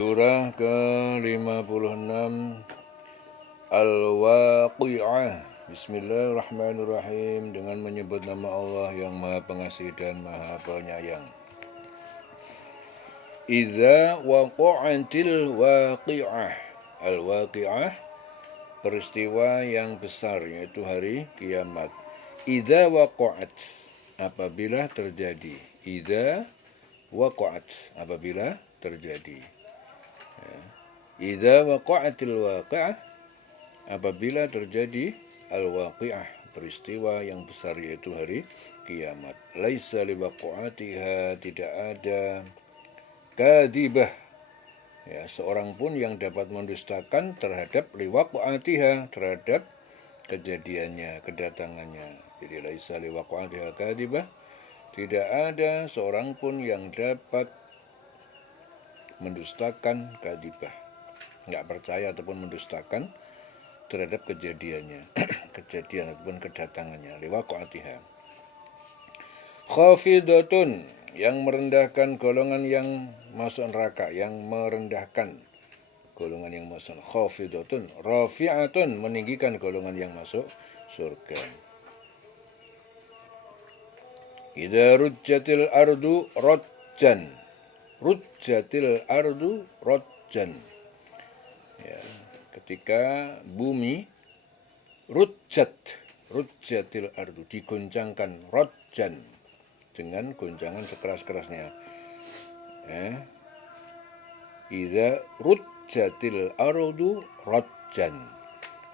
Surah ke-56 Al-Waqi'ah. Bismillahirrahmanirrahim. Dengan menyebut nama Allah yang Maha Pengasih dan Maha Penyayang. Idza waqa'atil waqi'ah. Al-Waqi'ah, peristiwa yang besar, yaitu hari kiamat. Idza waqa'at, apabila terjadi. Idza waqa'at, apabila terjadi. Idza waqa'atil waqi'ah, apabila terjadi al-waqi'ah, peristiwa yang besar, yaitu hari kiamat. Laisa liwaqa'atiha, tidak ada kadhibah, ya, seorang pun yang dapat mendustakan terhadap liwaqa'atiha, terhadap kejadiannya, kedatangannya. Jadi laisa liwaqa'atiha kadhibah, tidak ada seorang pun yang dapat mendustakan kadhibah, nggak percaya ataupun mendustakan terhadap kejadiannya, kejadian ataupun kedatangannya, liwaqa'atiha. Khafidatun, yang merendahkan golongan yang masuk neraka, yang merendahkan golongan yang masuk. Khafidatun, rafi'atun, meninggikan golongan yang masuk surga. Idza rujjatil ardu rajjan, rujjatil ardu rajjan, ya, ketika bumi rujjatil ardu, digoncangkan, rajjan, dengan goncangan sekeras-kerasnya. Idza rujjatil ardu rajjan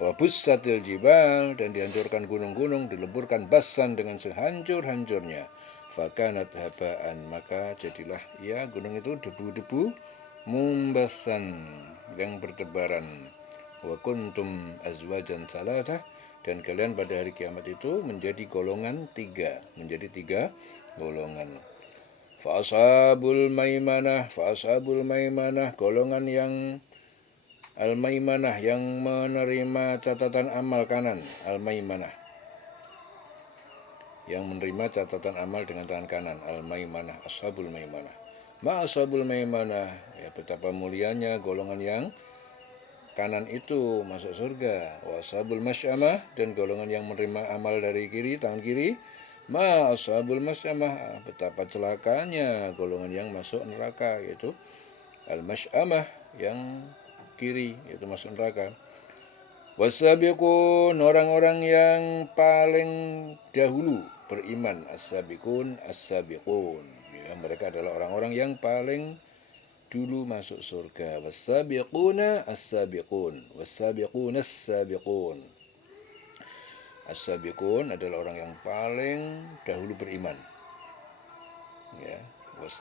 wa bussatil jibal, dan dihancurkan gunung-gunung, dileburkan bassan dengan sehancur-hancurnya. Fakanat habaan, maka jadilah ya gunung itu debu-debu mumbasan, yang bertebaran. Wa kuntum azwajan salatah, dan kalian pada hari kiamat itu menjadi golongan tiga, menjadi tiga golongan. Fa ashabul maimanah, golongan yang al-maimanah, yang menerima catatan amal kanan. Al-maimanah, yang menerima catatan amal dengan tangan kanan. Al-maimanah, ashabul maimanah. Ashabul maimanah, ya, betapa mulianya golongan yang kanan itu masuk surga. Wa ashabul masyamah, dan golongan yang menerima amal dari kiri, tangan kiri. Ashabul masyamah, betapa celakanya golongan yang masuk neraka, yaitu al-masyamah, yang kiri, yaitu masuk neraka. Wasabiqun, orang-orang yang paling dahulu beriman. As-sabiqun, ya, mereka adalah orang-orang yang paling dulu masuk surga. Wasabiquna as-sabiqun, wasabiquna as-sabiqun. As-sabiqun adalah orang yang paling dahulu beriman, ya.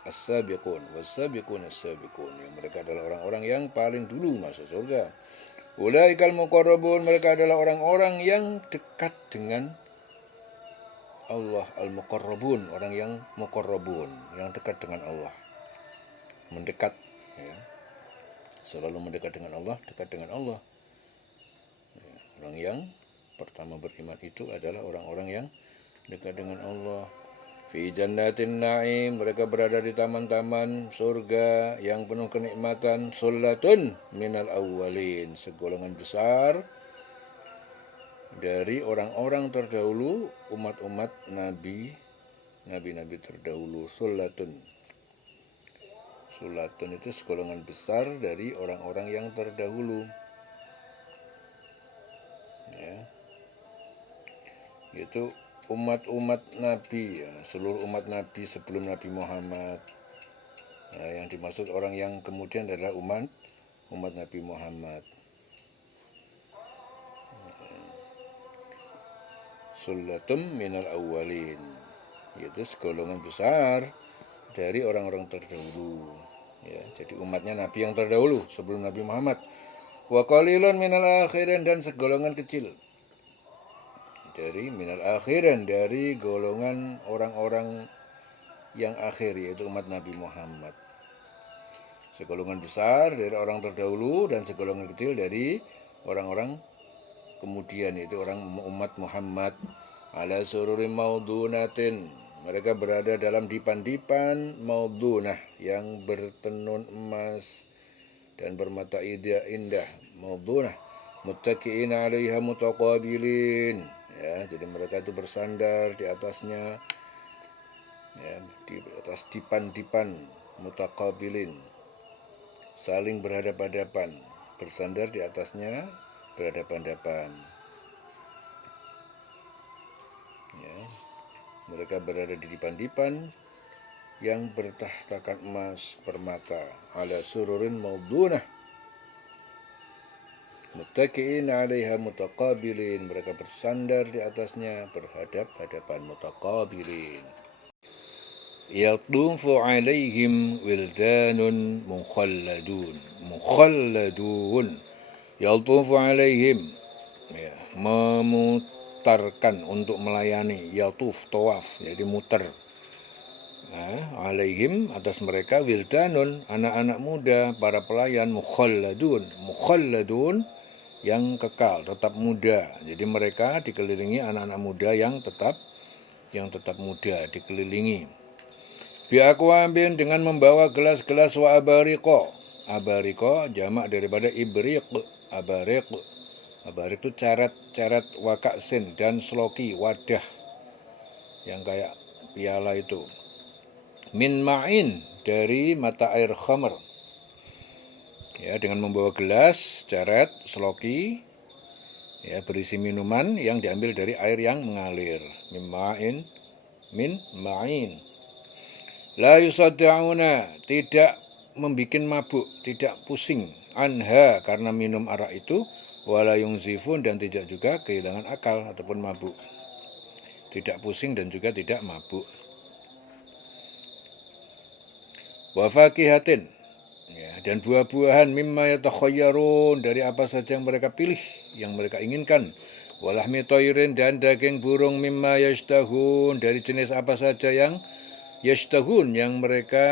As-sabiqun, wasabiqun as-sabiqun, ya, mereka adalah orang-orang yang paling dulu masuk surga. Ulaikal muqarrabun, mereka adalah orang-orang yang dekat dengan Allah. Al-muqarrabun, orang yang muqarrabun, yang dekat dengan Allah, mendekat, ya, selalu mendekat dengan Allah, dekat dengan Allah, ya. Orang yang pertama beriman itu adalah orang-orang yang dekat dengan Allah. Fi jannatin na'im, mereka berada di taman-taman surga yang penuh kenikmatan. Sullatun minal awwalin, segolongan besar dari orang-orang terdahulu, umat-umat nabi terdahulu. Sullatun itu segolongan besar dari orang-orang yang terdahulu, ya, yaitu umat-umat nabi, ya, seluruh umat nabi sebelum Nabi Muhammad. Ya, yang dimaksud orang yang kemudian adalah umat Nabi Muhammad. Sulatum minal awwalin, yaitu segolongan besar dari orang-orang terdahulu, ya, jadi umatnya Nabi yang terdahulu sebelum Nabi Muhammad. Wa qalilun minal akhirin, dan segolongan kecil dari minal akhirin, dari golongan orang-orang yang akhir, yaitu umat Nabi Muhammad. Segolongan besar dari orang terdahulu dan segolongan kecil dari orang-orang kemudian, yaitu orang umat Muhammad. Ala sururin maudunatin, mereka berada dalam dipan-dipan maudunah, yang bertenun emas. dan bermata indah, maudunah, muttaqi'ina 'alaiha mutaqabilin. Ya, jadi mereka itu bersandar di atasnya, ya, di atas dipan-dipan, mutaqabilin, saling berhadapan-hadapan, bersandar di atasnya, berhadapan-hadapan. Ya, mereka berada di dipan-dipan yang bertahtakan emas permata, ala sururin maudunah, muttaqi'in 'alaiha mutaqabilin, mereka bersandar di atasnya, berhadap-hadapan, mutaqabilin. Yatufu 'alaihim wildanun mukhalladun. Yatufu 'alaihim, ya, memutarkan, untuk melayani, yatuf, tawaf, jadi muter. Alaihim, atas mereka, wildanun, anak-anak muda, para pelayan, mukhalladun, yang kekal, tetap muda. Jadi mereka dikelilingi anak-anak muda yang tetap muda, dikelilingi. Biakwabin, dengan membawa gelas-gelas, wa abariko. Abariko jamak daripada ibriq. Abarik itu carat wakaksin, dan sloki, wadah yang kayak piala itu. Min ma'in, dari mata air khamr. Ya, dengan membawa gelas, carat, sloki, ya, berisi minuman yang diambil dari air yang mengalir. Min ma'in. La yusadda'una, tidak membikin mabuk, tidak pusing, anha, karena minum arak itu, wala yungzifun, dan tidak juga kehilangan akal ataupun mabuk. Tidak pusing dan juga tidak mabuk. Wa fakihatin, ya, dan buah-buahan, mimma yatakhayyarun, dari apa saja yang mereka pilih, yang mereka inginkan. Walahmi toirin, dan daging burung, mimma yashtahun, dari jenis apa saja yang yashtahun, yang mereka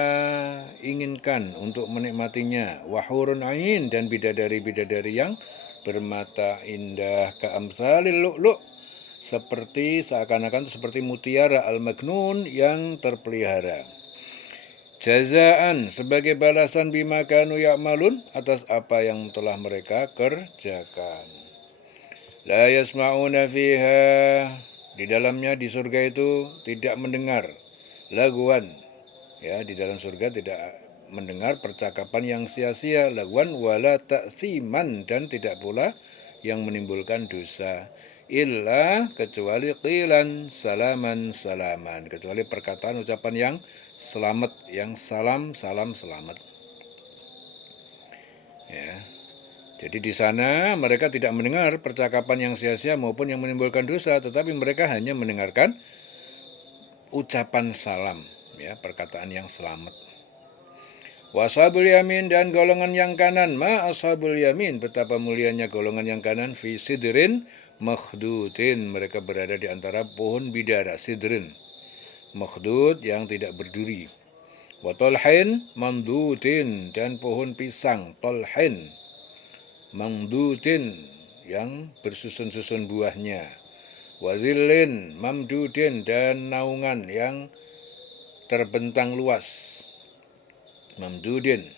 inginkan untuk menikmatinya. Wahurun ain, dan bidadari-bidadari yang bermata indah, ka'amsalil lu'lu', seperti seakan-akan seperti mutiara, al-magnun, yang terpelihara. Jazaan, sebagai balasan, bima kanu ya'malun, atas apa yang telah mereka kerjakan. La yasma'una fiha, di dalamnya, di surga itu, tidak mendengar laguan. Ya, di dalam surga tidak mendengar percakapan yang sia-sia, laguan, wala ta'siman, dan tidak pula yang menimbulkan dosa. Illa, kecuali qilan salaman, kecuali perkataan, ucapan yang selamat, yang salam selamat. Ya. Jadi di sana mereka tidak mendengar percakapan yang sia-sia maupun yang menimbulkan dosa, tetapi mereka hanya mendengarkan ucapan salam, ya, perkataan yang selamat. Wa ashabul yamin, dan golongan yang kanan, ma ashabul yamin, betapa mulianya golongan yang kanan, fi sidrin makhdutin, mereka berada di antara pohon bidara, sidrin makhdud, yang tidak berduri. Wa tolhin mandudin, dan pohon pisang, tolhin mandudin, yang bersusun-susun buahnya. Wa zillin mamdudin, dan naungan yang terbentang luas, mamdudin.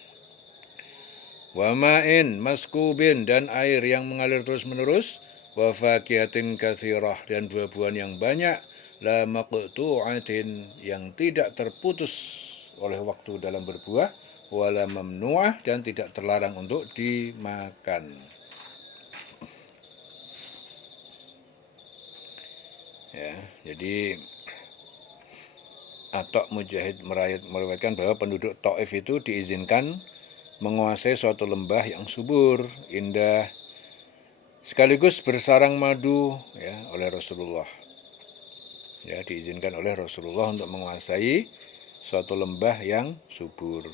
Wa ma'in maskubin, dan air yang mengalir terus-menerus. Wa fakihatin katsirah, dan buah-buahan yang banyak. La maqtu'atin, yang tidak terputus oleh waktu dalam berbuah. Wala mamnu'ah, dan tidak terlarang untuk dimakan. Ya, jadi Atok Mujahid meriwayatkan bahwa penduduk Taif itu diizinkan menguasai suatu lembah yang subur, indah, sekaligus bersarang madu, ya, oleh Rasulullah. Ya, diizinkan oleh Rasulullah untuk menguasai suatu lembah yang subur.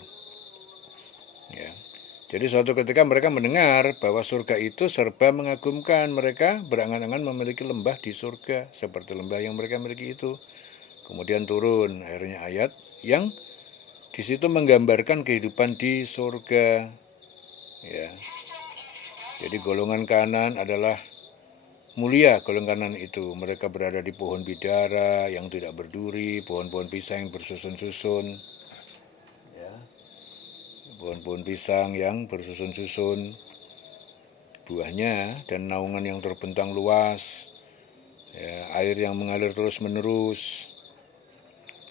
Ya. Jadi suatu ketika mereka mendengar bahwa surga itu serba mengagumkan, mereka berangan-angan memiliki lembah di surga seperti lembah yang mereka miliki itu. Kemudian turun akhirnya ayat yang di situ menggambarkan kehidupan di surga. Ya. Jadi golongan kanan adalah mulia, golongan kanan itu. Mereka berada di pohon bidara yang tidak berduri, pohon-pohon pisang yang bersusun-susun. Ya. pohon-pohon pisang yang bersusun-susun buahnya dan naungan yang terbentang luas, ya, air yang mengalir terus-menerus,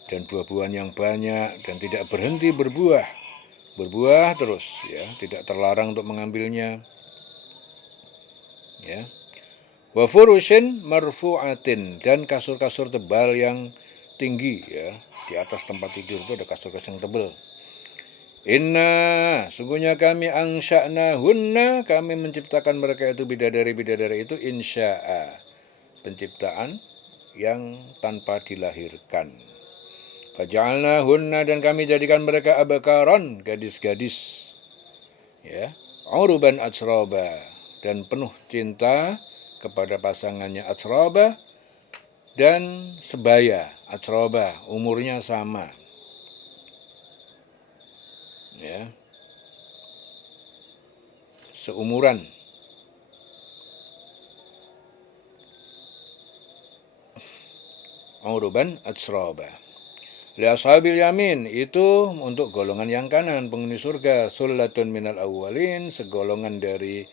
dan buah-buahan yang banyak dan tidak berhenti berbuah terus, ya, tidak terlarang untuk mengambilnya, ya. Wa furushin marfu'atin, dan kasur-kasur tebal yang tinggi, ya, di atas tempat tidur itu ada kasur-kasur yang tebal. Inna, sungguhnya kami hunna, kami menciptakan mereka itu bidadari-bidadari itu insya'a, penciptaan yang tanpa dilahirkan. Faja'alnahunna, dan kami jadikan mereka abakaron, gadis-gadis, ya, uruban atsroba, dan penuh cinta kepada pasangannya atsroba, dan sebaya atsroba, umurnya sama, ya, seumuran. Uruban atsroba. Li ashabil yamin, itu untuk golongan yang kanan, penghuni surga. Sullatun minal awwalin, segolongan dari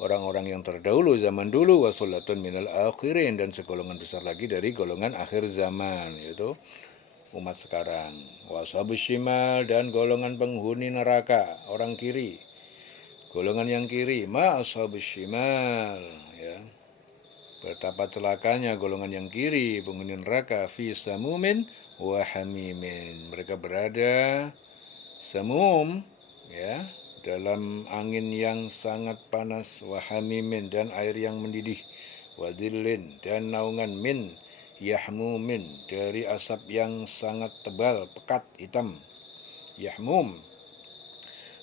orang-orang yang terdahulu zaman dulu. Wa sullatun minal akhirin, dan segolongan besar lagi dari golongan akhir zaman, yaitu umat sekarang. Wa ashabus shimal, dan golongan penghuni neraka, orang kiri, golongan yang kiri. Ma ashabus shimal, ya, betapa celakanya golongan yang kiri, penghuni neraka. Fi samumin wa hamimin, mereka berada samum, ya, dalam angin yang sangat panas, wa hamimin, dan air yang mendidih, wa dhillin, dan naungan, min yahmumin, dari asap yang sangat tebal, pekat, hitam, yahmum.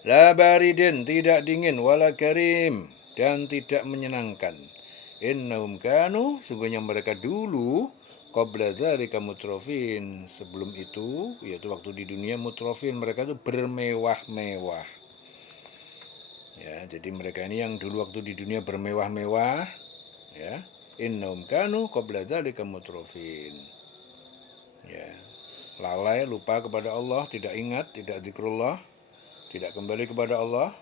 La baridin, tidak dingin, wala karim, dan tidak menyenangkan. Innahum kanu, sungguhnya mereka dulu, qabla dzalika mutrafin, sebelum itu, yaitu waktu di dunia, mutrafin, mereka itu bermewah-mewah. Ya, jadi mereka ini yang dulu waktu di dunia bermewah-mewah, ya. Innahum kanu qabla dzalika mutrafin. Ya, lalai, lupa kepada Allah, tidak ingat, tidak zikrullah, tidak kembali kepada Allah,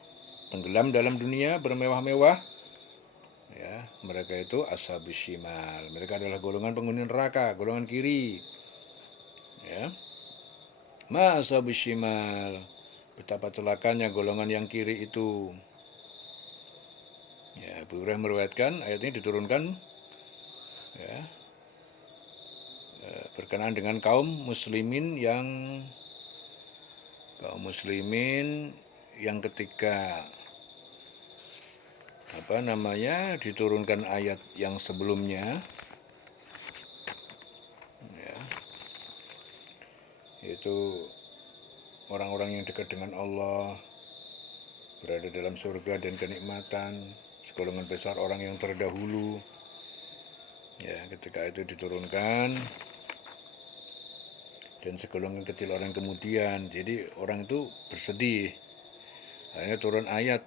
tenggelam dalam dunia bermewah-mewah. Ya, mereka itu ashabus shimal. Mereka adalah golongan penghuni neraka, golongan kiri. Ya. Ma ashabus shimal, betapa celakanya golongan yang kiri itu. Ya, Abu Hurairah meriwayatkan ayat ini diturunkan, ya, berkenaan dengan kaum muslimin yang ketika diturunkan ayat yang sebelumnya, ya, yaitu orang-orang yang dekat dengan Allah, berada dalam surga dan kenikmatan, segolongan besar orang yang terdahulu. Ya, ketika itu diturunkan, dan segolongan kecil orang kemudian. Jadi orang itu bersedih. Akhirnya turun ayat,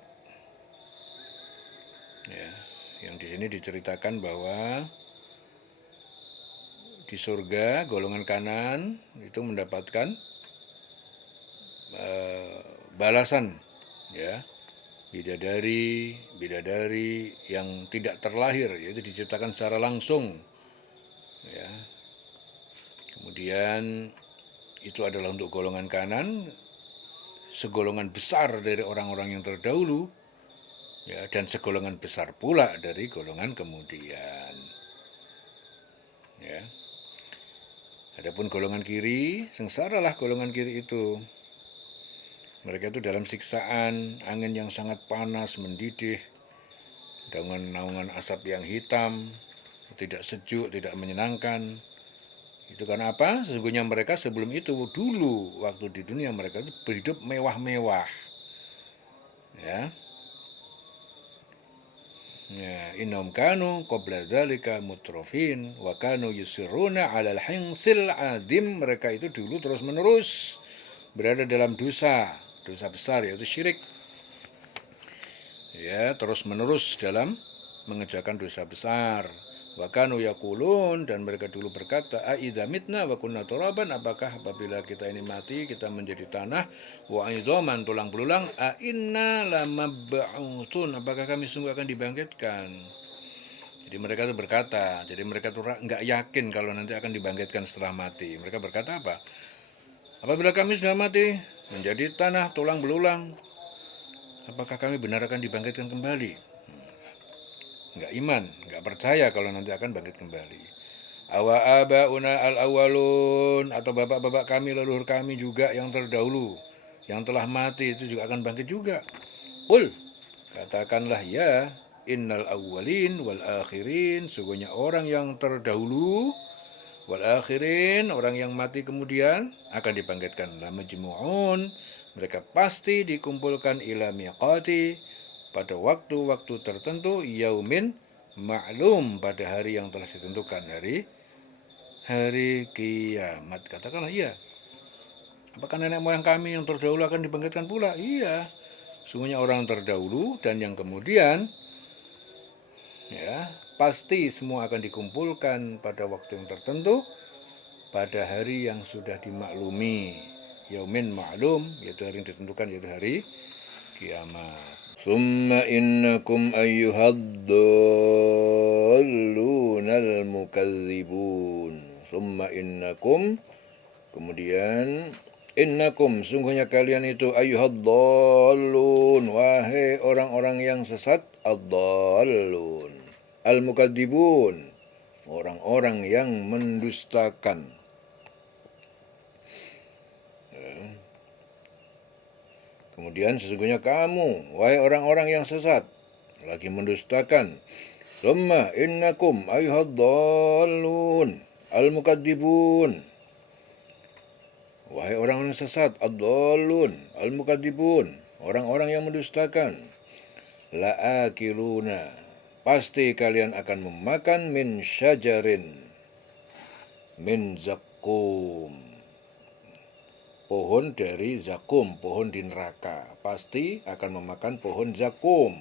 ya, yang di sini diceritakan bahwa di surga golongan kanan itu mendapatkan balasan, ya, bidadari yang tidak terlahir, yaitu diciptakan secara langsung, ya. Kemudian itu adalah untuk golongan kanan, segolongan besar dari orang-orang yang terdahulu, ya, dan segolongan besar pula dari golongan kemudian, ya. Adapun golongan kiri, sengsaralah golongan kiri itu. Mereka itu dalam siksaan, angin yang sangat panas, mendidih, dengan naungan asap yang hitam, tidak sejuk, tidak menyenangkan. Itu karena apa? Sesungguhnya mereka sebelum itu, dulu waktu di dunia, mereka itu berhidup mewah-mewah. Ya. Ya, innahum kanu qabla dzalika mutrafin wa kanu yusirruna 'alal hinsil 'adim. Mereka itu dulu terus-menerus berada dalam dosa besar, yaitu syirik. Ya, terus-menerus dalam mengerjakan dosa besar. Wa kanu yaqulun, dan mereka dulu berkata, a idza mitna wa kunna turaban, apakah apabila kita ini mati, kita menjadi tanah, wa idzaman, tulang belulang, a inna lamab'utsun, apakah kami sungguh akan dibangkitkan. Jadi mereka itu berkata, jadi mereka itu enggak yakin kalau nanti akan dibangkitkan setelah mati. Mereka berkata apa? Apabila kami sudah mati, menjadi tanah, tulang belulang, apakah kami benar akan dibangkitkan kembali? Enggak iman, enggak percaya kalau nanti akan bangkit kembali. Awa abauna al-awwalun, atau bapak-bapak kami, leluhur kami juga yang terdahulu, yang telah mati itu juga akan bangkit juga. Qul, katakanlah ya, innal awwalin wal akhirin, sungguhnya orang yang terdahulu, wal akhirin, orang yang mati kemudian akan dibangkitkan. La majmu'un, mereka pasti dikumpulkan ila miqati, pada waktu-waktu tertentu, yaumin maklum, pada hari yang telah ditentukan, hari kiamat. Katakanlah iya. Apakah nenek moyang kami yang terdahulu akan dibangkitkan pula? Iya. Sungguhnya orang terdahulu dan yang kemudian, ya, pasti semua akan dikumpulkan pada waktu yang tertentu, pada hari yang sudah dimaklumi. Yaumin maklum, yaitu hari yang ditentukan, yaitu hari kiamat. Summa innakum ayyuhad-dallunal mukadzibun. Summa innakum, kemudian, innakum, sungguhnya kalian itu, ayyuhad-dallun, wahai orang-orang yang sesat, ad-dallun, al-mukadzibun, orang-orang yang mendustakan. Kemudian sesungguhnya kamu, wahai orang-orang yang sesat, lagi mendustakan. Summa innakum ayyuhad-dallun al-mukadzibun, wahai orang-orang sesat, ad-dallun al-mukadzibun, orang-orang yang mendustakan. La'akiluna, pasti kalian akan memakan min syajarin min zakum, pohon dari zakum, pohon di neraka. Pasti akan memakan pohon zakum,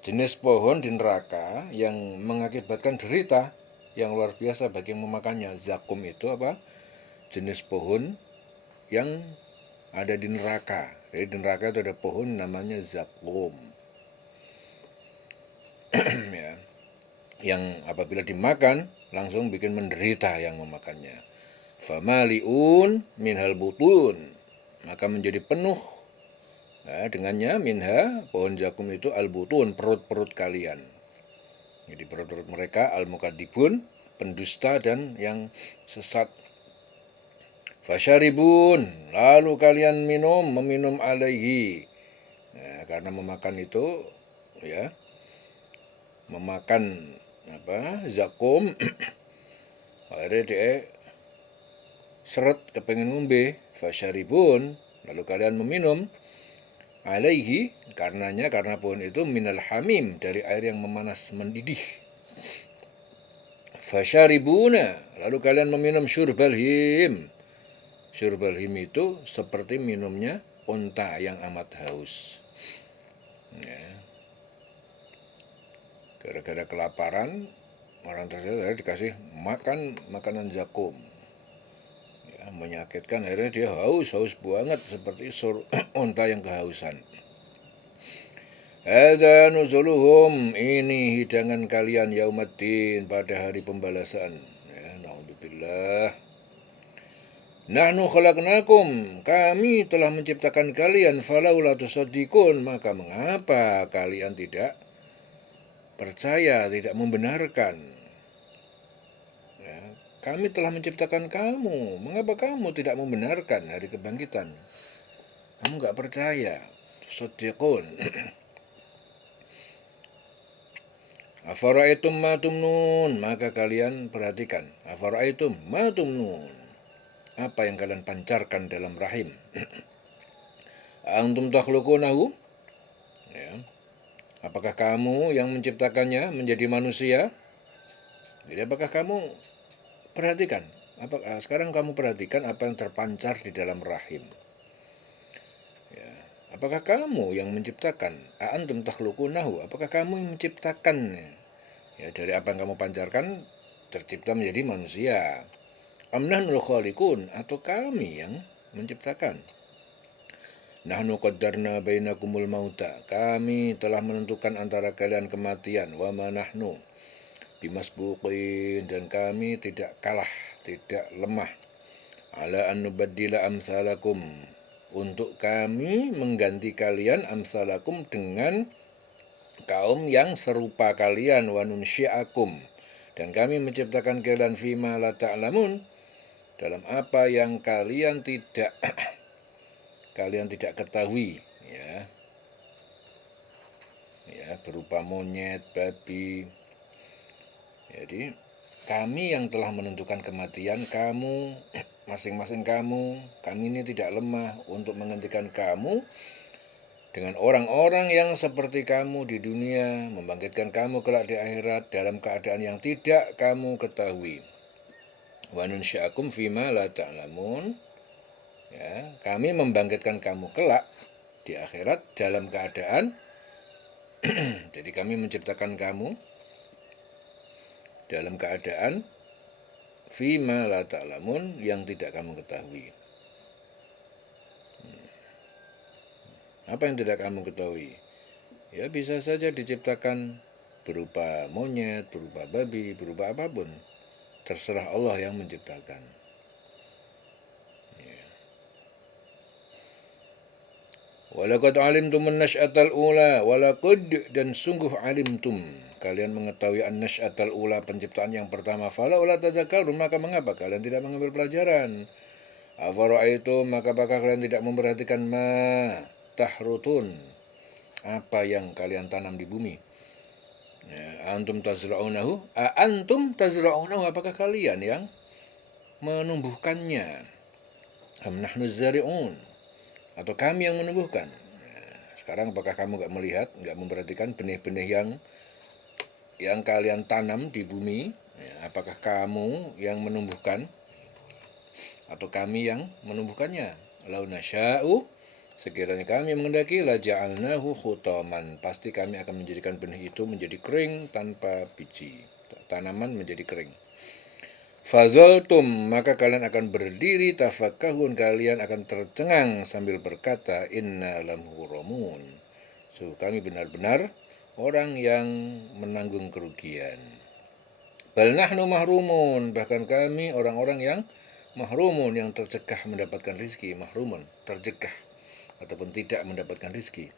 jenis pohon di neraka yang mengakibatkan derita yang luar biasa bagi yang memakannya. Zakum itu apa? Jenis pohon yang ada di neraka. Jadi di neraka itu ada pohon namanya zakum. Ya, yang apabila dimakan langsung bikin menderita yang memakannya. Famaliun minhal butun, maka menjadi penuh, nah, dengannya, minha, pohon zakum itu, al-butun, perut-perut kalian. Jadi perut-perut mereka, al-mukadzibun, pendusta dan yang sesat. Fasyaribun, lalu kalian meminum alaihi. Nah, karena memakan itu, ya, memakan zakum, akhirnya dia seret kepengen ngombe. Fasyaribun, lalu kalian meminum alaihi, karenanya, karena pohon itu, minal hamim, dari air yang memanas mendidih. Fasyaribuna, lalu kalian meminum syurbal him. Syurbal him itu seperti minumnya unta yang amat haus. Ya. Gara-gara kelaparan, orang tersebut dikasih makan makanan zakum. Menyakitkan, akhirnya dia haus banget seperti unta yang kehausan. Hadza nuzuluhum, ini hidangan kalian yaumaddin, pada hari pembalasan. Ya, naudzubillah. Nahnu khalaqnakum, kami telah menciptakan kalian, falaula tusaddiqun, maka mengapa kalian tidak percaya, tidak membenarkan? Kami telah menciptakan kamu, mengapa kamu tidak membenarkan hari kebangkitan? Kamu nggak percaya. Sadiqun. Afara'aitum ma tumnun, maka kalian perhatikan. Afara'aitum ma tumnun, apa yang kalian pancarkan dalam rahim. Antum takhluqunahu, ya. Apakah kamu yang menciptakannya menjadi manusia? Jadi apakah kamu perhatikan, sekarang kamu perhatikan apa yang terpancar di dalam rahim. Ya. Apakah kamu yang menciptakan? Antum takhluqunahu, apakah kamu yang menciptakannya? Ya, dari apa yang kamu pancarkan tercipta menjadi manusia. Am nahnul khaliqun, atau kami yang menciptakan. Nahnu qaddarna bainakumul mauta, kami telah menentukan antara kalian kematian. Wa ma nahnu bimasbuqin, dan kami tidak kalah, tidak lemah. Ala an nubaddila amsalakum, untuk kami mengganti kalian amsalakum dengan kaum yang serupa kalian. Wa nunsyi'akum, dan kami menciptakan kalian fima la ta'lamun, dalam apa yang kalian tidak ketahui, ya berupa monyet, babi. Jadi kami yang telah menentukan kematian kamu, masing-masing kami ini tidak lemah untuk menggantikan kamu dengan orang-orang yang seperti kamu di dunia, membangkitkan kamu kelak di akhirat dalam keadaan yang tidak kamu ketahui. Wa nunsyi'akum fima la ta'lamun, ya, kami membangkitkan kamu kelak di akhirat dalam keadaan jadi kami menciptakan kamu dalam keadaan fima la ta'lamun, yang tidak kamu ketahui. Apa yang tidak kamu ketahui? Ya, bisa saja diciptakan berupa monyet, berupa babi, berupa apapun. Terserah Allah yang menciptakan. Walaqad alimtum an-nasy'atal ula, walaqad, dan sungguh alimtum, kalian mengetahui an-nasy'atal ula, penciptaan yang pertama. Fala ula tadzakarun, maka mengapa kalian tidak mengambil pelajaran? Afara'aitum, maka apakah kalian tidak memperhatikan ma tahrutun, apa yang kalian tanam di bumi? Ya, antum tazra'unahu, antum tazra'unahu, apakah kalian yang menumbuhkannya? Am nahnu zari'un, atau kami yang menumbuhkan? Sekarang apakah kamu nggak melihat, nggak memperhatikan benih-benih yang kalian tanam di bumi? Ya, apakah kamu yang menumbuhkan atau kami yang menumbuhkannya? Lau nasya'u, sekiranya kami menghendaki, la ja'alnahu khutaman, pasti kami akan menjadikan benih itu menjadi kering tanpa biji. Tanaman menjadi kering. Fazaltum, maka kalian akan berdiri, tafakkahun, kalian akan tercengang sambil berkata, inna lamhuramun, kami benar-benar orang yang menanggung kerugian. Bal nahnu mahrumun, bahkan kami orang-orang yang mahrumun, yang tercegah mendapatkan rizki. Mahrumun, tercegah ataupun tidak mendapatkan rizki.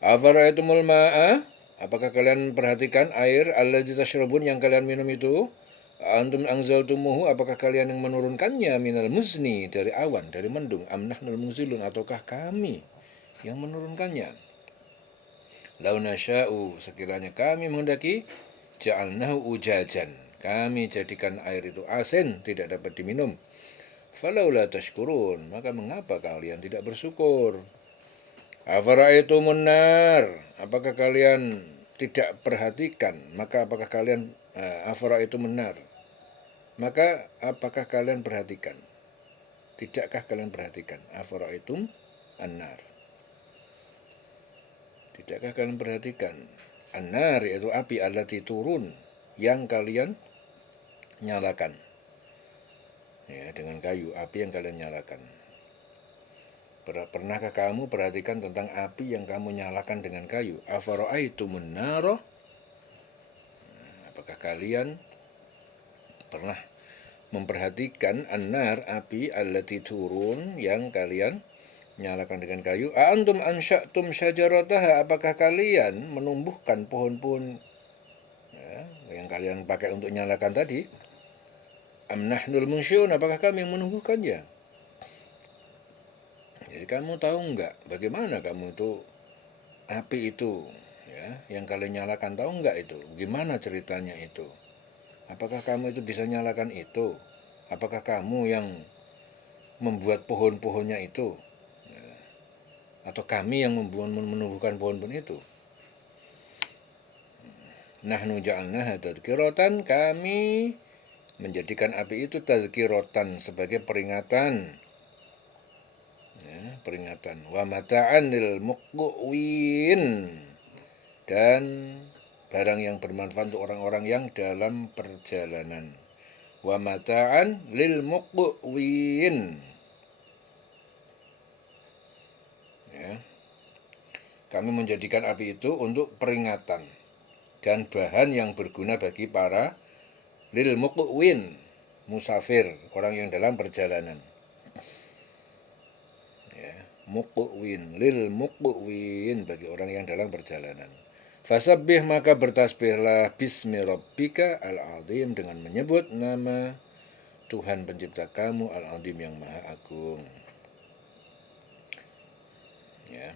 Afara'aitumul ma'a, apakah kalian perhatikan air allazi tashrabun, yang kalian minum itu? Antum anzaltumuhu, apakah kalian yang menurunkannya, minal muzni, dari awan, dari mendung? Am nahnul munzilun, ataukah kami yang menurunkannya? Lau nasya'u, sekiranya kami menghendaki, ja'alnahu ujajan, kami jadikan air itu asin, tidak dapat diminum. Falaula tashkurun, maka mengapa kalian tidak bersyukur? Afara'aitumun nar, apakah kalian tidak perhatikan? Maka apakah kalian afara'aitumun nar, maka apakah kalian perhatikan? Tidakkah kalian perhatikan? Afara'aitum an-nar, tidakkah kalian perhatikan? An-nar, yaitu api, allati turun, yang kalian nyalakan, ya, dengan kayu, api yang kalian nyalakan. Pernahkah kamu perhatikan tentang api yang kamu nyalakan dengan kayu? Afara'aitumun nar, apakah kalian pernah memperhatikan an-nar, api, allati turun, yang kalian nyalakan dengan kayu? Antum ansya'tum syajarataha, apakah kalian menumbuhkan pohon-pohon, ya, yang kalian pakai untuk nyalakan tadi? Am nahnul munsyi'un, apakah kami yang menumbuhkannya? Jadi kamu tahu enggak bagaimana kamu itu, api itu, ya, yang kalian nyalakan, tahu enggak itu gimana ceritanya itu? Apakah kamu itu bisa nyalakan itu? Apakah kamu yang membuat pohon-pohonnya itu? Atau kami yang menumbuhkan pohon-pohon itu? Nahnu ja'alnaha tadhkiratan, kami menjadikan api itu tadhkiratan, sebagai peringatan, ya, peringatan. Wa mata'an lil muqwin, dan barang yang bermanfaat untuk orang-orang yang dalam perjalanan. Wa mata'an lil muqwin. Ya. Kami menjadikan api itu untuk peringatan dan bahan yang berguna bagi para lil muqwin, musafir, orang yang dalam perjalanan. Ya, muqwin, lil muqwin, bagi orang yang dalam perjalanan. Fasabbih, maka bertasbihlah bismi rabbika al-azim, dengan menyebut nama Tuhan pencipta kamu al-azim, yang maha agung. Ya.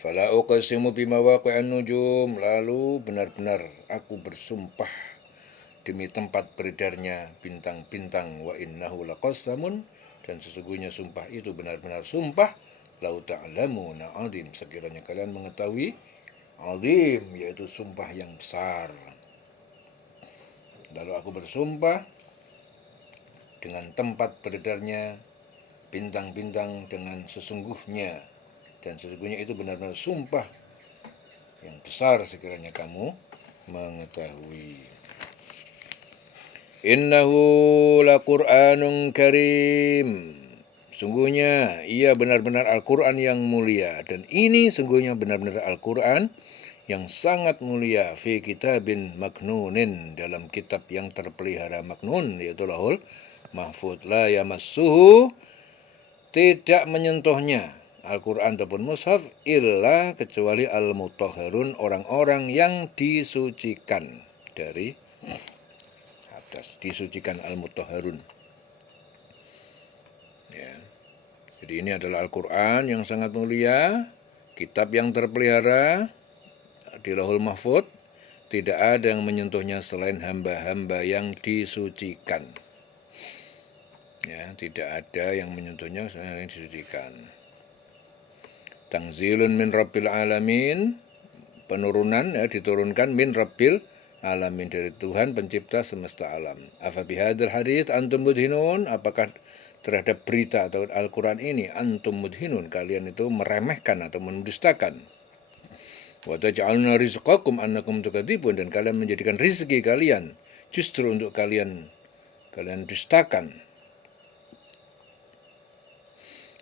Fala uqsimu bimawaqi'an nujum, lalu benar-benar aku bersumpah demi tempat beredarnya bintang-bintang, wa innahu laqasamun, dan sesungguhnya sumpah itu benar-benar sumpah, lau ta'lamuna azim, sekiranya kalian mengetahui azim, yaitu sumpah yang besar. Lalu aku bersumpah dengan tempat beredarnya bintang-bintang dengan sesungguhnya, dan sesungguhnya itu benar-benar sumpah yang besar sekiranya kamu mengetahui. Innahu laqur'anun karim, sungguhnya ia benar-benar Al-Quran yang mulia, dan ini sungguhnya benar-benar Al-Quran yang sangat mulia, fi kitabin maknunin, dalam kitab yang terpelihara maknun, yaitu Lauhul Mahfuz, la yamassuhu, tidak menyentuhnya Al-Quran ataupun mushaf, illa, kecuali al-mutahharun, orang-orang yang disucikan dari hadas, disucikan al-mutahharun. Ya. Jadi ini adalah Al-Quran yang sangat mulia, kitab yang terpelihara di Lauhul Mahfuz, tidak ada yang menyentuhnya selain hamba-hamba yang disucikan. Ya, tidak ada yang menyentuhnya selain yang disucikan. Tanzilun min rabbil alamin, penurunan, ya, diturunkan min rabbil alamin, dari Tuhan pencipta semesta alam. Afa bihadzal hadits antum mudhinun, apakah terhadap berita atau Al-Quran ini antum mudhinun, kalian itu meremehkan atau mendustakan. Wa taj'aluna rizqakum annakum tukadzibun, dan kalian menjadikan rezeki kalian justru untuk kalian dustakan.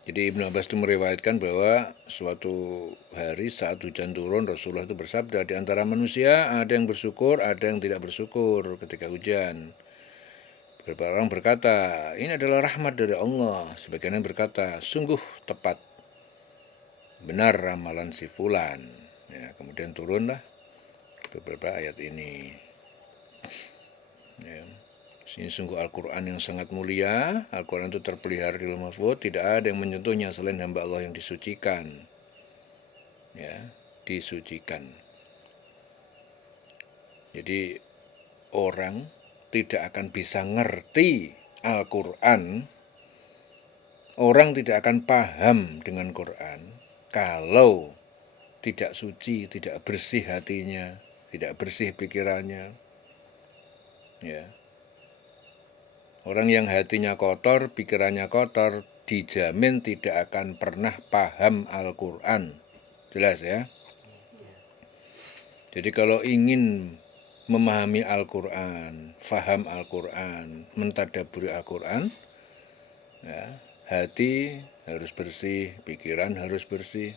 Jadi Ibnu Abbas itu meriwayatkan bahwa suatu hari saat hujan turun, Rasulullah itu bersabda, di antara manusia ada yang bersyukur, ada yang tidak bersyukur ketika hujan. Beberapa orang berkata, ini adalah rahmat dari Allah. Sebagian yang berkata, sungguh tepat, benar ramalan si fulan. Ya, kemudian turunlah beberapa ayat ini. Ya. Ini sungguh Al-Quran yang sangat mulia. Al-Quran itu terpelihara di Lauhul Mahfuz, tidak ada yang menyentuhnya selain hamba Allah yang disucikan. Ya, disucikan. Jadi orang tidak akan bisa ngerti Al-Quran, orang tidak akan paham dengan Quran kalau tidak suci, tidak bersih hatinya, tidak bersih pikirannya. Ya. Orang yang hatinya kotor, pikirannya kotor, dijamin tidak akan pernah paham Al-Quran. Jelas ya? Jadi kalau ingin memahami Al-Quran, faham Al-Quran, mentadabburi Al-Quran, ya, hati harus bersih, pikiran harus bersih.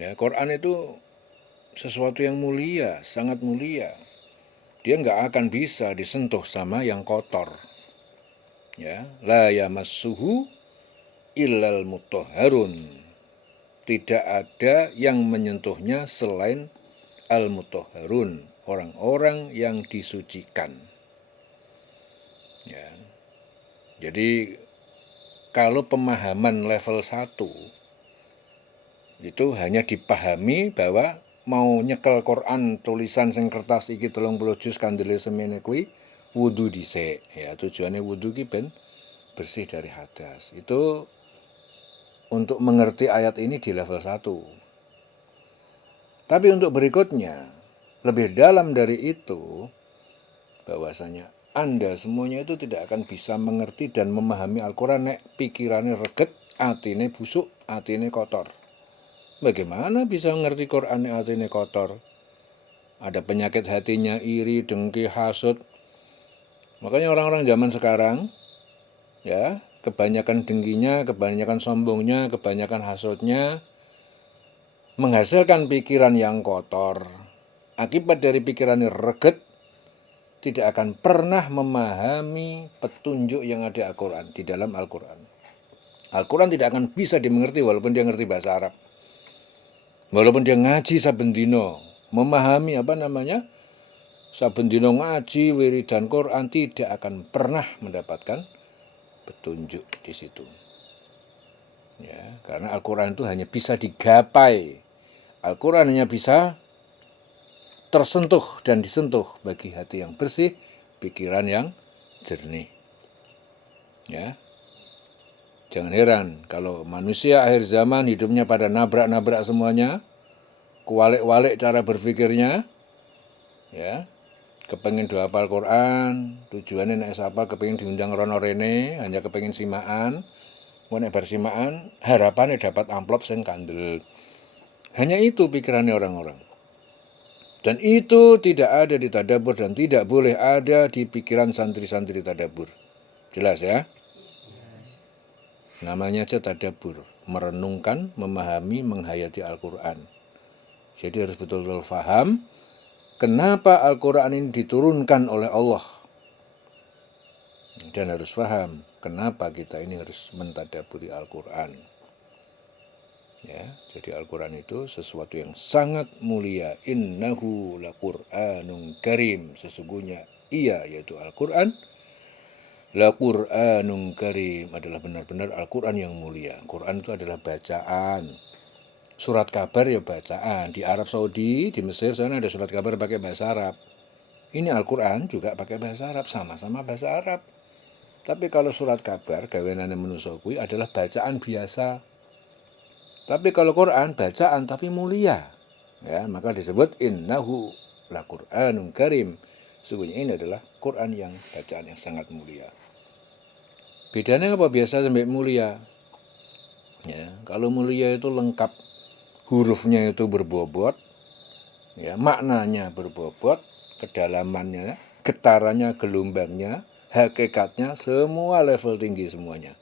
Ya, Quran itu sesuatu yang mulia, sangat mulia. Dia nggak akan bisa disentuh sama yang kotor. Ya, la yamassuhu illal mutahharun. Tidak ada yang menyentuhnya selain al-mutahharun, orang-orang yang disucikan. Ya. Jadi kalau pemahaman level 1 itu hanya dipahami bahwa mau nyekel Quran tulisan sing kertas iki 30 juz kandele semene kuwi wudu dhisik. Ya, tujuannya wudu ki ben bersih dari hadas. Itu untuk mengerti ayat ini di level 1. Tapi untuk berikutnya, lebih dalam dari itu, bahwasanya Anda semuanya itu tidak akan bisa mengerti dan memahami Al-Quran nek pikirannya reget, atine busuk, atine kotor. Bagaimana bisa mengerti Quran nek atine kotor? ada penyakit hatinya, iri, dengki, hasud. Makanya orang-orang zaman sekarang, ya, kebanyakan dengkinya, kebanyakan sombongnya, kebanyakan hasutnya, menghasilkan pikiran yang kotor. Akibat dari pikiran yang reget, tidak akan pernah memahami petunjuk yang ada Al-Quran, di dalam Al-Quran. Al-Quran tidak akan bisa dimengerti walaupun dia ngerti bahasa Arab. Walaupun dia ngaji saben dino, memahami saben dino ngaji, wiridan Quran, tidak akan pernah mendapatkan petunjuk di situ. Ya, karena Al-Quran itu hanya bisa digapai. Al-Quran hanya bisa tersentuh dan disentuh bagi hati yang bersih, pikiran yang jernih. Ya, jangan heran kalau manusia akhir zaman hidupnya pada nabrak-nabrak semuanya, kualik-walik cara berpikirnya, ya, kepengen hafal Quran, tujuannya nek sapa kepengen diundang rono rene, hanya kepengen simaan, nek bar simaan harapannya dapat amplop sing kandel. Hanya itu pikirannya orang-orang. Dan itu tidak ada di tadabbur dan tidak boleh ada di pikiran santri-santri tadabbur. Jelas ya? Namanya aja tadabbur, merenungkan, memahami, menghayati Al-Quran. Jadi harus betul-betul faham kenapa Al-Quran ini diturunkan oleh Allah. Dan harus faham kenapa kita ini harus mentadabburi Al-Quran. Ya, jadi Al-Quran itu sesuatu yang sangat mulia. Innahu laqur'anun karim. Sesungguhnya ia, yaitu Al-Quran, laqur'anun karim, adalah benar-benar Al-Quran yang mulia. Quran itu adalah bacaan. Surat kabar ya bacaan. Di Arab Saudi, di Mesir sana ada surat kabar pakai bahasa Arab. Ini Al-Quran juga pakai bahasa Arab, sama-sama bahasa Arab. Tapi kalau surat kabar, gawenane manusa kuwi adalah bacaan biasa. Tapi kalau Quran bacaan tapi mulia, ya, maka disebut innahu laqur'anun karim. Sesungguhnya ini adalah Quran yang bacaan yang sangat mulia. Bedanya apa biasa sampai mulia? Ya, kalau mulia itu lengkap, hurufnya itu berbobot, ya, maknanya berbobot, kedalamannya, getarannya, gelombangnya, hakikatnya, semua level tinggi semuanya.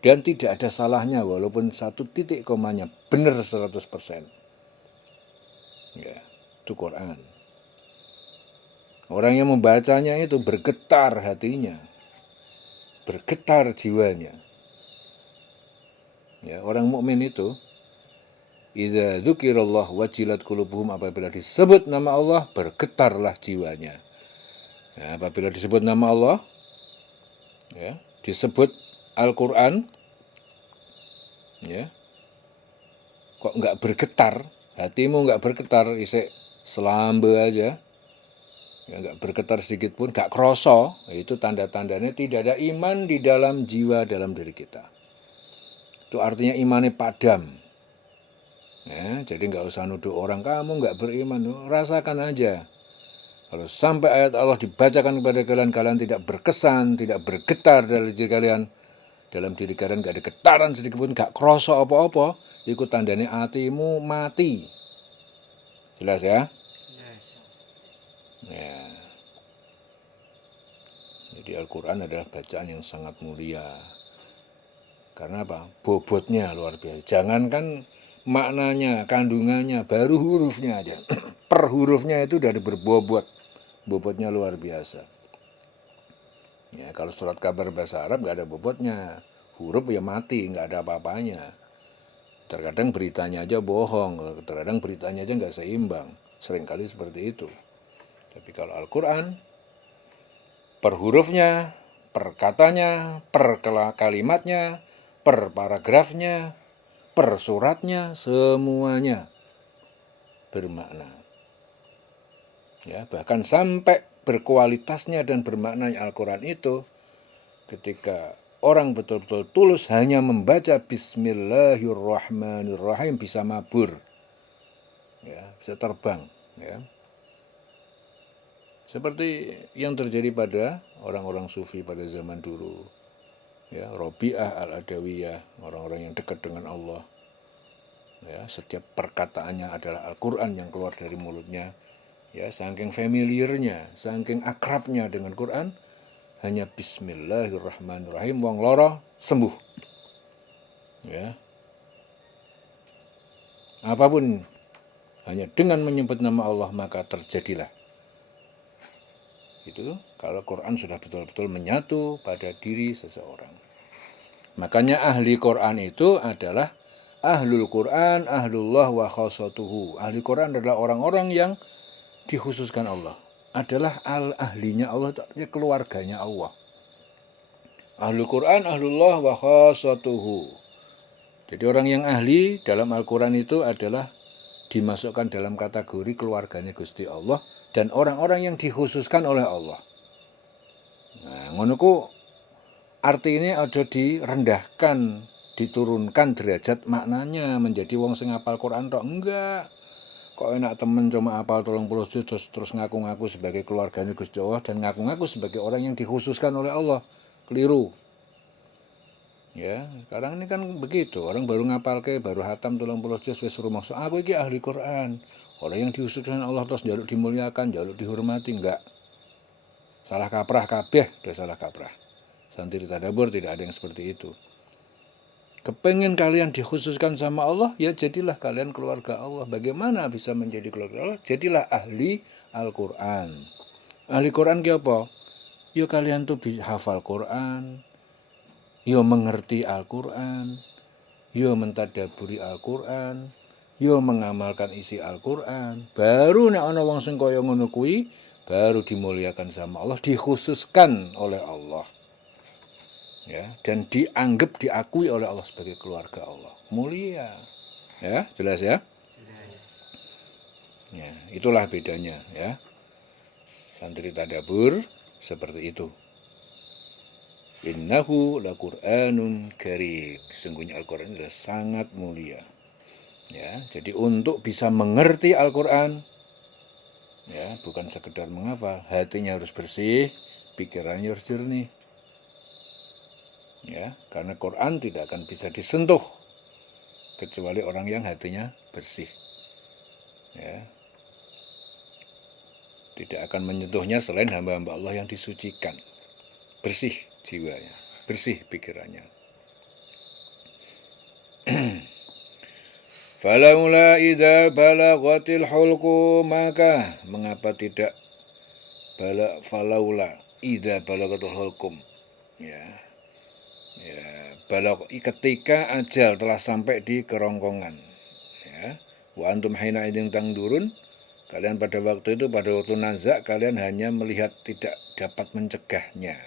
Dan tidak ada salahnya walaupun satu titik komanya benar 100%. Ya, itu Quran. Orang yang membacanya itu bergetar hatinya, bergetar jiwanya. Ya, orang mukmin itu idza dzukirallah wajilat qulubuhum, apabila disebut nama Allah bergetarlah jiwanya. Ya, apabila disebut nama Allah, ya, disebut Al-Quran, ya, kok nggak bergetar, hatimu nggak bergetar, isek selambe aja, ya, nggak bergetar sedikit pun, nggak kroso, itu tanda-tandanya tidak ada iman di dalam jiwa, dalam diri kita. Itu artinya imannya padam. Ya, jadi nggak usah nuduh orang kamu nggak beriman, rasakan aja. Kalau sampai ayat Allah dibacakan kepada kalian, kalian tidak berkesan, tidak bergetar dalam diri kalian, nggak ada getaran sedikit pun, nggak kroso apa-apa, itu tandanya hatimu mati. Jelas ya? Yes. Ya. Jadi Al-Quran adalah bacaan yang sangat mulia. Karena apa? Bobotnya luar biasa. Jangankan maknanya, kandungannya, baru hurufnya aja. Per hurufnya itu dari berbobot. Bobotnya luar biasa. Ya, kalau surat kabar bahasa Arab nggak ada bobotnya. Huruf ya mati, nggak ada apa-apanya. Terkadang beritanya aja bohong, terkadang beritanya aja nggak seimbang. Seringkali seperti itu. Tapi kalau Al-Quran, per hurufnya, per katanya, per kalimatnya, per paragrafnya, per suratnya, semuanya bermakna. Ya, bahkan sampai berkualitasnya dan bermaknanya Al-Quran itu, ketika orang betul-betul tulus hanya membaca Bismillahirrahmanirrahim, bisa mabur, ya, bisa terbang, ya. Seperti yang terjadi pada orang-orang sufi pada zaman dulu, ya, Robi'ah al-Adawiyah, orang-orang yang dekat dengan Allah, ya, setiap perkataannya adalah Al-Quran yang keluar dari mulutnya. Ya, saking familiarnya, saking akrabnya dengan Quran, hanya bismillahirrahmanirrahim wong lara sembuh. Ya. Apapun hanya dengan menyebut nama Allah maka terjadilah. Itu kalau Quran sudah betul-betul menyatu pada diri seseorang. Makanya ahli Quran itu adalah ahlul Quran, ahlullah wa khosatuhu. Ahli Quran adalah orang-orang yang dikhususkan Allah. Adalah ahlinya Allah, keluarganya Allah. Ahlul Quran, ahlullah wa khosatuhu. Jadi orang yang ahli dalam Al-Quran itu adalah dimasukkan dalam kategori keluarganya Gusti Allah dan orang-orang yang dikhususkan oleh Allah. Nah, ngono ku artinya aja direndahkan, diturunkan derajat maknanya menjadi wong sing hafal Quran tok, enggak. Kok enak temen cuma hafal 30 juz terus ngaku-ngaku sebagai keluarganya Gusti Allah dan ngaku-ngaku sebagai orang yang dikhususkan oleh Allah. Keliru. Ya, sekarang ini kan begitu. Orang baru ngapalke, baru hatam 30 juz wis suruh masuk. Aku iki ahli Quran. Orang yang dikhususkan Allah terus jaluk dimuliakan, jaluk dihormati, enggak. Salah kaprah kabeh, udah salah kaprah. Santri tadabbur tidak ada yang seperti itu. Kepengen kalian dikhususkan sama Allah, ya jadilah kalian keluarga Allah. Bagaimana bisa menjadi keluarga Allah? Jadilah ahli Al-Quran. Ahli Quran ki apa? Ya kalian tuh hafal Quran, ya mengerti Al-Quran, ya mentadaburi Al-Quran, ya mengamalkan isi Al-Quran. Baru nek ana wong sing kaya ngono kuwi, baru dimuliakan sama Allah, dikhususkan oleh Allah. Ya, dan dianggap diakui oleh Allah sebagai keluarga Allah. Mulia. Ya, jelas ya? Ya, itulah bedanya ya. Santri tadabbur seperti itu. Innahu laqur'anun karim. Sesungguhnya Al-Qur'an adalah sangat mulia. Ya, jadi untuk bisa mengerti Al-Qur'an ya, bukan sekedar menghafal, hatinya harus bersih, pikirannya harus jernih. Ya, karena Quran tidak akan bisa disentuh kecuali orang yang hatinya bersih. Ya. Tidak akan menyentuhnya selain hamba-hamba Allah yang disucikan. Bersih jiwanya, bersih pikirannya. Falaula idza balaghatil hulqu, maka mengapa tidak falaula idza balaghatul hulqum. Ya. Ketika ajal telah sampai di kerongkongan. Ya. Wa antum hina idin tangdurun, kalian pada waktu itu, pada waktu nazak, kalian hanya melihat, tidak dapat mencegahnya.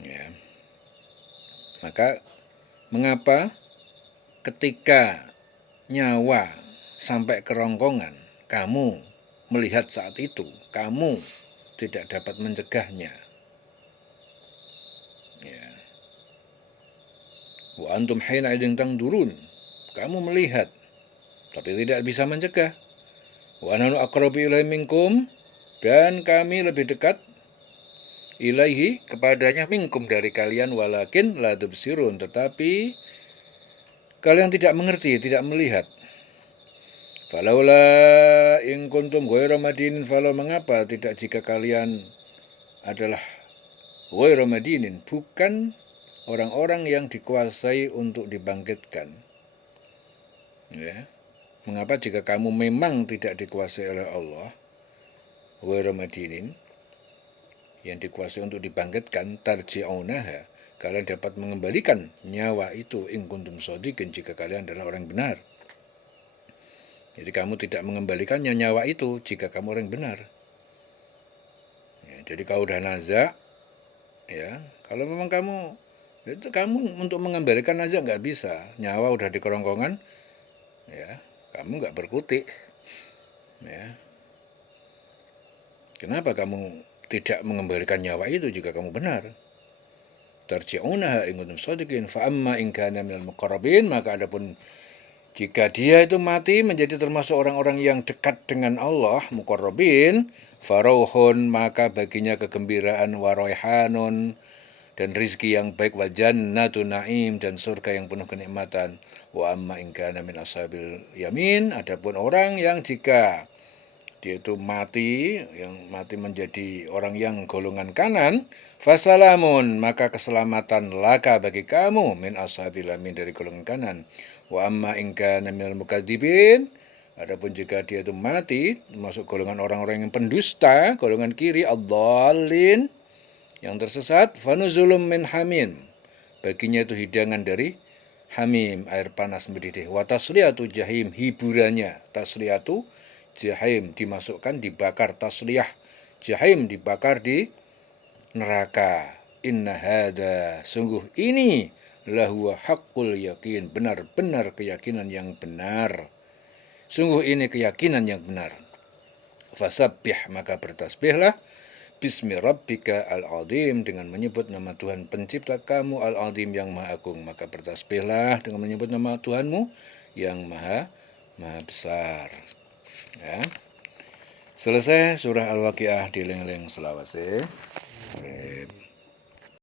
Ya. Maka mengapa ketika nyawa sampai kerongkongan, kamu melihat saat itu, kamu tidak dapat mencegahnya. Ya. Wa antum hina idin tangdurun, kamu melihat tapi tidak bisa mencegah. Wa nahnu aqrabu ilaihi minkum, dan kami lebih dekat ilaihi kepadanya minkum dari kalian, walakin la tubsirun, tetapi kalian tidak mengerti, tidak melihat. Falaula in kuntum ghairu madinin, falau mengapa tidak jika kalian adalah ghairu madinin, bukan orang-orang yang dikuasai untuk dibangkitkan. Ya. Mengapa jika kamu memang tidak dikuasai oleh Allah, ghairu madinin, yang dikuasai untuk dibangkitkan, tarji'unaha, kalian dapat mengembalikan nyawa itu in kuntum shodiqin, jika kalian adalah orang benar. Jadi kamu tidak mengembalikannya nyawa itu jika kamu orang benar. Ya, jadi kalau udah nazak, ya, kalau memang kamu itu, kamu untuk mengembalikan aja nggak bisa, nyawa udah di kerongkongan, ya, kamu nggak berkutik. Ya. Kenapa kamu tidak mengembalikan nyawa itu jika kamu benar? Tarji'unaha in kuntum shodiqin, fa amma in kana minal muqarrabin, maka adapun jika dia itu mati menjadi termasuk orang-orang yang dekat dengan Allah, muqarrabin, farauhun, maka baginya kegembiraan, waraihanun, dan rizki yang baik, wa jannatu na'im, dan surga yang penuh kenikmatan. Wa amma in kana min ashabil yamin, adapun orang yang jika dia itu mati, yang mati menjadi orang yang golongan kanan, fasalamun, maka keselamatan laka bagi kamu min ashabil yamin, dari golongan kanan. Wa amma in kana minal mukadzibin, adapun jika dia itu mati masuk golongan orang-orang yang pendusta, golongan kiri, ad-dallin, yang tersesat, fanuzulum min hamim, baginya itu hidangan dari hamim, air panas mendidih. Wa tasliyatu jahim, hiburannya. Tasliyatu jahim, dimasukkan, dibakar. Tasliyah jahim, dibakar di neraka. Inna hada, sungguh ini, lahuwa haqqul yakin, benar-benar keyakinan yang benar. Sungguh ini keyakinan yang benar. Fasabbih, maka bertasbihlah, bismi rabbika al-azim, dengan menyebut nama Tuhan pencipta kamu al-azim, yang maha agung. Maka bertasbihlah dengan menyebut nama Tuhanmu yang maha besar. Ya. Selesai surah Al-Waqiah, dieling-eling selawase.